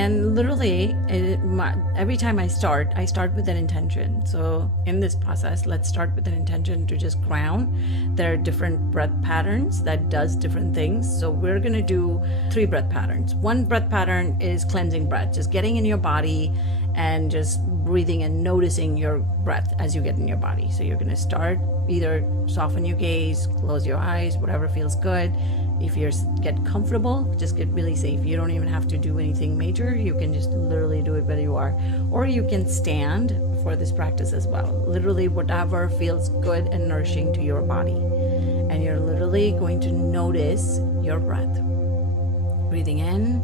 And literally, every time I start with an intention. So in this process, let's start with an intention to just ground. There are different breath patterns that does different things. So we're going to do 3 breath patterns. One breath pattern is cleansing breath, just getting in your body and just breathing and noticing your breath as you get in your body. So you're going to start, either soften your gaze, close your eyes, whatever feels good. If you get comfortable, just get really safe. You don't even have to do anything major. You can just literally do it where you are. Or you can stand for this practice as well. Literally whatever feels good and nourishing to your body. And you're literally going to notice your breath. Breathing in.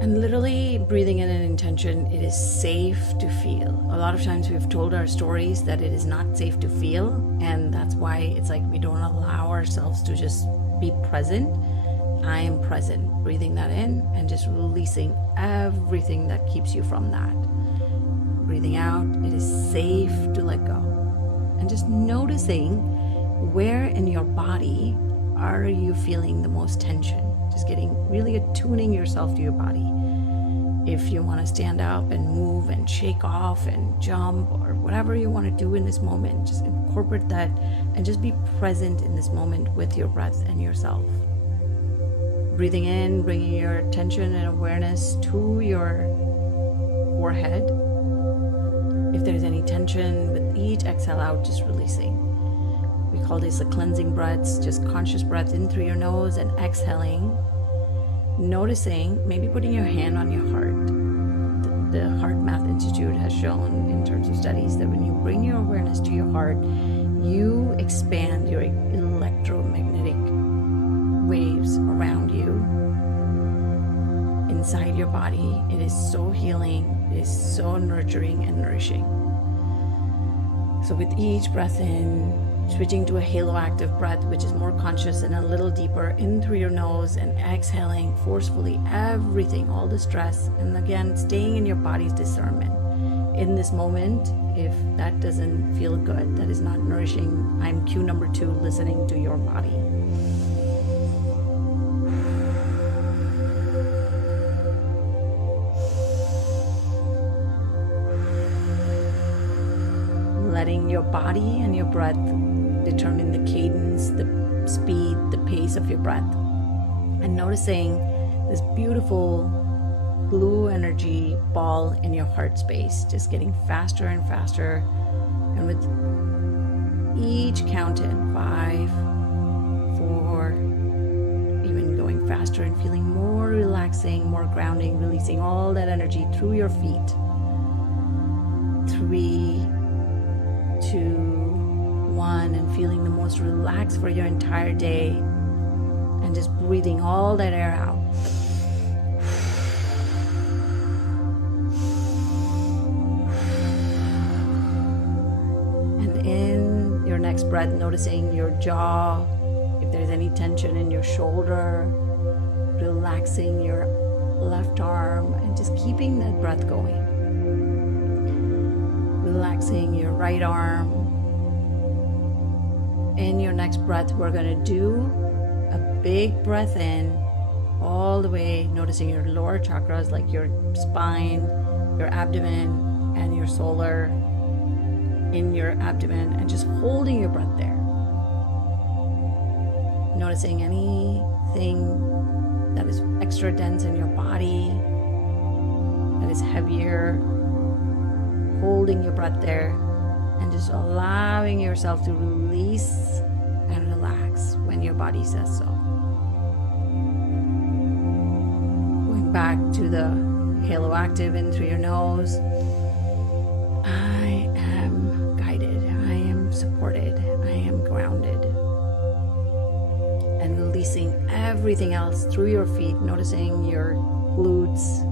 And literally breathing in an intention, it is safe to feel. A lot of times we've told our stories that it is not safe to feel, and that's why it's like we don't allow ourselves to just be present. I am present, breathing that in and just releasing everything that keeps you from that. Breathing out, it is safe to let go. And just noticing where in your body are you feeling the most tension. Just getting really attuning yourself to your body. If you want to stand up and move and shake off and jump or whatever you want to do in this moment, just incorporate that and just be present in this moment with your breath and yourself. Breathing in, bringing your attention and awareness to your forehead. If there's any tension, with each exhale out, just releasing. We call these the cleansing breaths, just conscious breath in through your nose and exhaling. Noticing, maybe putting your hand on your heart. The Heart Math Institute has shown in terms of studies that when you bring your awareness to your heart, you expand your electromagnetic waves around you, inside your body. It is so healing, it is so nurturing and nourishing. So with each breath in, switching to a halo active breath, which is more conscious and a little deeper in through your nose, and exhaling forcefully everything, all the stress, and again staying in your body's discernment. In this moment, if that doesn't feel good, that is not nourishing, I'm cue number 2, listening to your body. Letting your body and your breath determine the cadence, the speed, the pace of your breath. And noticing this beautiful blue energy ball in your heart space, just getting faster and faster. And with each count in, 5, 4, even going faster and feeling more relaxing, more grounding, releasing all that energy through your feet. 3, 2, 1, and feeling the most relaxed for your entire day, and just breathing all that air out. And in your next breath, noticing your jaw, if there's any tension in your shoulder, relaxing your left arm, and just keeping that breath going. Relaxing your right arm. In your next breath, we're going to do a big breath in, all the way, noticing your lower chakras like your spine, your abdomen, and your solar in your abdomen, and just holding your breath there. Noticing anything that is extra dense in your body, that is heavier, holding your breath there. And just allowing yourself to release and relax when your body says so. Going back to the halo active in through your nose. I am guided. I am supported. I am grounded. And releasing everything else through your feet, noticing your glutes,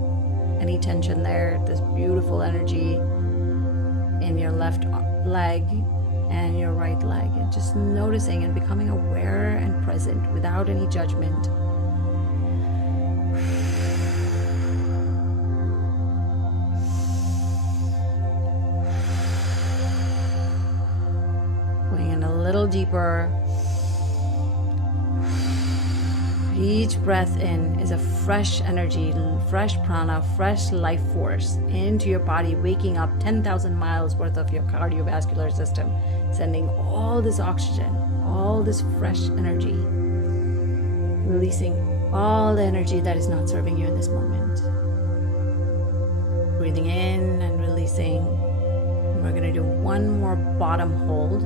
any tension there, this beautiful energy in your left leg and your right leg, and just noticing and becoming aware and present without any judgment. Going in a little deeper, Each breath in is a fresh energy, fresh prana, fresh life force into your body, waking up 10,000 miles worth of your cardiovascular system, sending all this oxygen, all this fresh energy, releasing all the energy that is not serving you in this moment. Breathing in and releasing. And we're going to do one more bottom hold,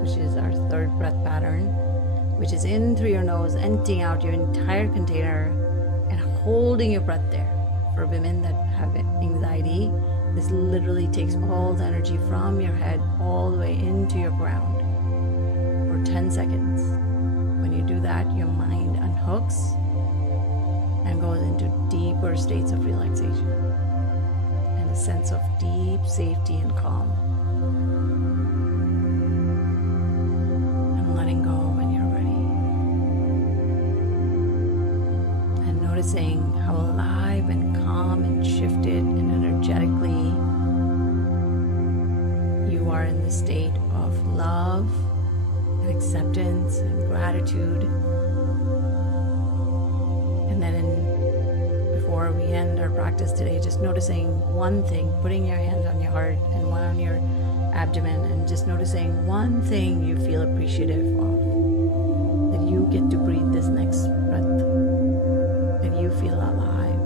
which is our third breath pattern, which is in through your nose, emptying out your entire container and holding your breath there. For women that have anxiety, this literally takes all the energy from your head all the way into your ground for 10 seconds. When you do that, your mind unhooks and goes into deeper states of relaxation and a sense of deep safety and calm. And letting go when you're ready. And noticing how alive and calm and shifted and energetically you are in the state of love and acceptance and gratitude. And then before we end our practice today, just noticing one thing, putting your hand on your heart and one on your abdomen, and just noticing one thing you feel appreciative of, that you get to breathe this next breath, that you feel alive,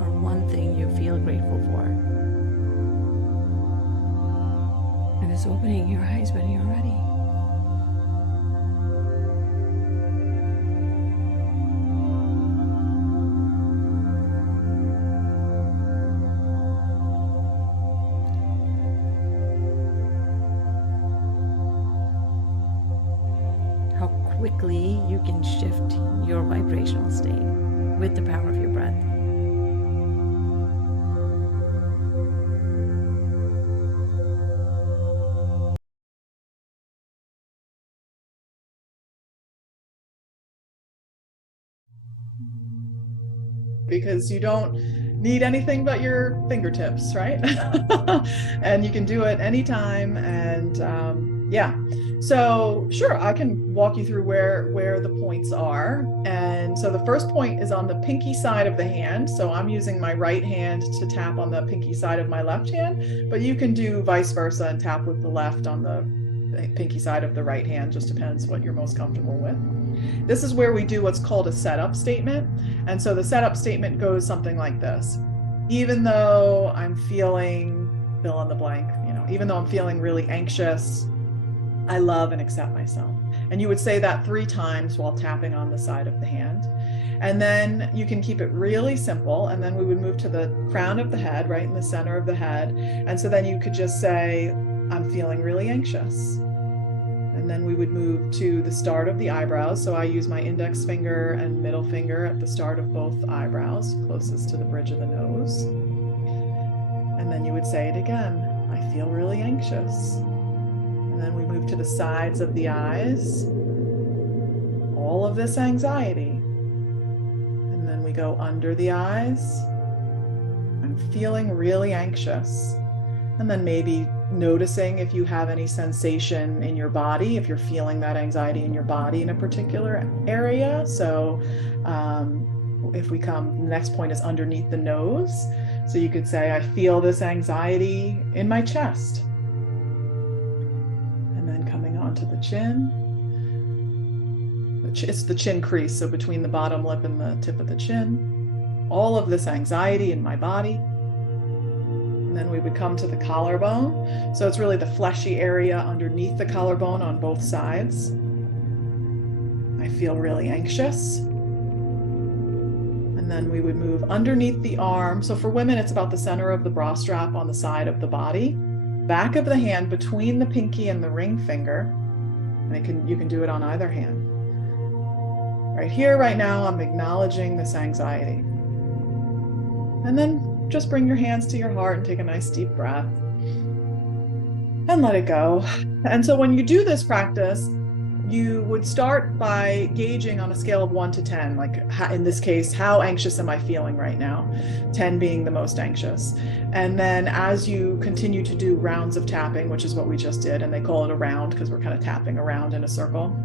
or one thing you feel grateful for. And just opening your eyes when you're ready. Quickly you can shift your vibrational state with the power of your breath. Because you don't need anything but your fingertips, right? And you can do it anytime. And yeah, so sure, I can walk you through where the points are. And so the first point is on the pinky side of the hand. So I'm using my right hand to tap on the pinky side of my left hand, but you can do vice versa and tap with the left on the pinky side of the right hand. Just depends what you're most comfortable with. This is where we do what's called a setup statement. And so the setup statement goes something like this. Even though I'm feeling, fill in the blank, even though I'm feeling really anxious, I love and accept myself. And you would say that 3 times while tapping on the side of the hand. And then you can keep it really simple. And then we would move to the crown of the head, right in the center of the head. And so then you could just say, I'm feeling really anxious. And then we would move to the start of the eyebrows. So I use my index finger and middle finger at the start of both eyebrows, closest to the bridge of the nose. And then you would say it again, I feel really anxious. And then we move to the sides of the eyes, all of this anxiety. And then we go under the eyes. I'm feeling really anxious. And then maybe noticing if you have any sensation in your body, if you're feeling that anxiety in your body in a particular area. So if we come, the next point is underneath the nose. So you could say, I feel this anxiety in my chest. And then coming onto the chin. It's the chin crease, so between the bottom lip and the tip of the chin. All of this anxiety in my body. And then we would come to the collarbone. So it's really the fleshy area underneath the collarbone on both sides. I feel really anxious. And then we would move underneath the arm. So for women, it's about the center of the bra strap on the side of the body. Back of the hand between the pinky and the ring finger. And you can do it on either hand. Right here, right now, I'm acknowledging this anxiety. And then just bring your hands to your heart and take a nice deep breath and let it go. And so when you do this practice, you would start by gauging on a scale of 1 to 10, like in this case, how anxious am I feeling right now? 10 being the most anxious. And then as you continue to do rounds of tapping, which is what we just did, and they call it a round because we're kind of tapping around in a circle.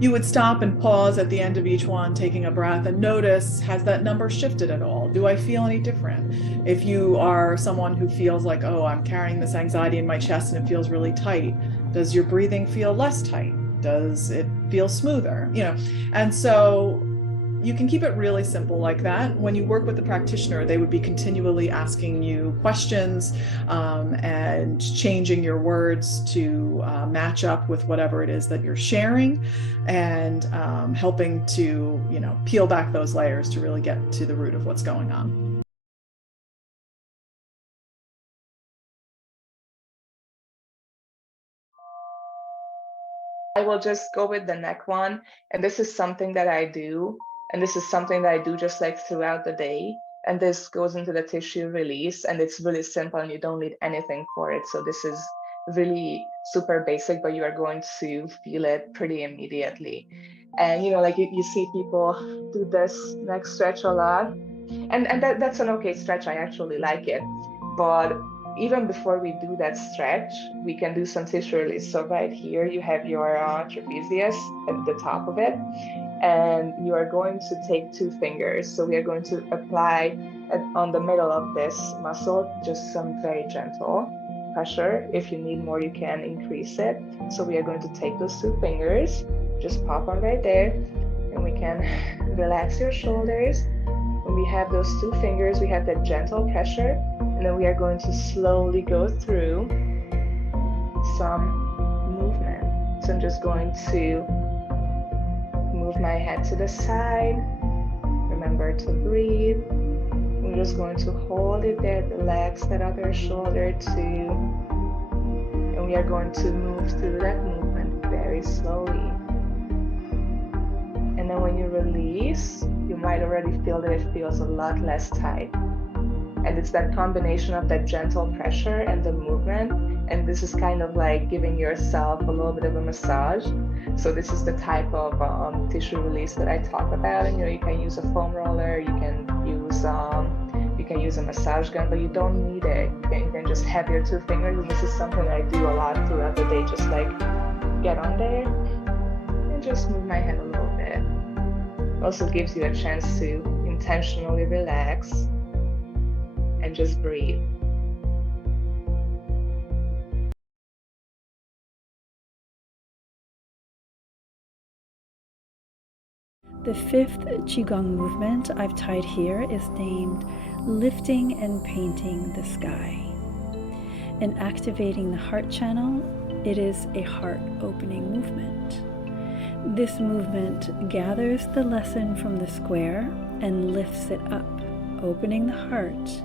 you would stop and pause at the end of each one, taking a breath, and notice, has that number shifted at all? Do I feel any different? If you are someone who feels like, oh, I'm carrying this anxiety in my chest and it feels really tight, does your breathing feel less tight? Does it feel smoother? And so you can keep it really simple like that. When you work with the practitioner, they would be continually asking you questions and changing your words to match up with whatever it is that you're sharing, and helping to, peel back those layers to really get to the root of what's going on. I will just go with the neck one. And this is something that I do. And this is something that I do just like throughout the day. And this goes into the tissue release, and it's really simple and you don't need anything for it. So this is really super basic, but you are going to feel it pretty immediately. And like you see people do this neck stretch a lot. And that's an okay stretch. I actually like it. But even before we do that stretch, we can do some tissue release. So right here, you have your trapezius at the top of it, and you are going to take 2 fingers. So we are going to apply on the middle of this muscle, just some very gentle pressure. If you need more, you can increase it. So we are going to take those 2 fingers, just pop on right there, and we can relax your shoulders. When we have those 2 fingers, we have that gentle pressure, and then we are going to slowly go through some movement. So I'm just going to move my head to the side. Remember to breathe. We're just going to hold it there, relax that other shoulder too. And we are going to move through that movement very slowly. And then when you release, you might already feel that it feels a lot less tight. And it's that combination of that gentle pressure and the movement. And this is kind of like giving yourself a little bit of a massage. So this is the type of tissue release that I talk about. And you can use a foam roller, you can use a massage gun, but you don't need it. You can just have your 2 fingers. And this is something that I do a lot throughout the day, just like get on there and just move my head a little bit. Also gives you a chance to intentionally relax and just breathe. The 5th Qigong movement I've tied here is named Lifting and Painting the Sky. In activating the heart channel, it is a heart-opening movement. This movement gathers the lesson from the square and lifts it up, opening the heart,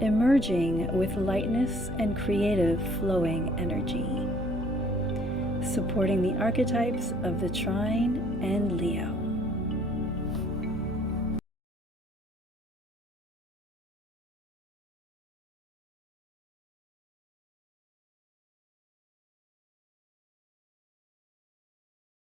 emerging with lightness and creative flowing energy, supporting the archetypes of the Trine and Leo.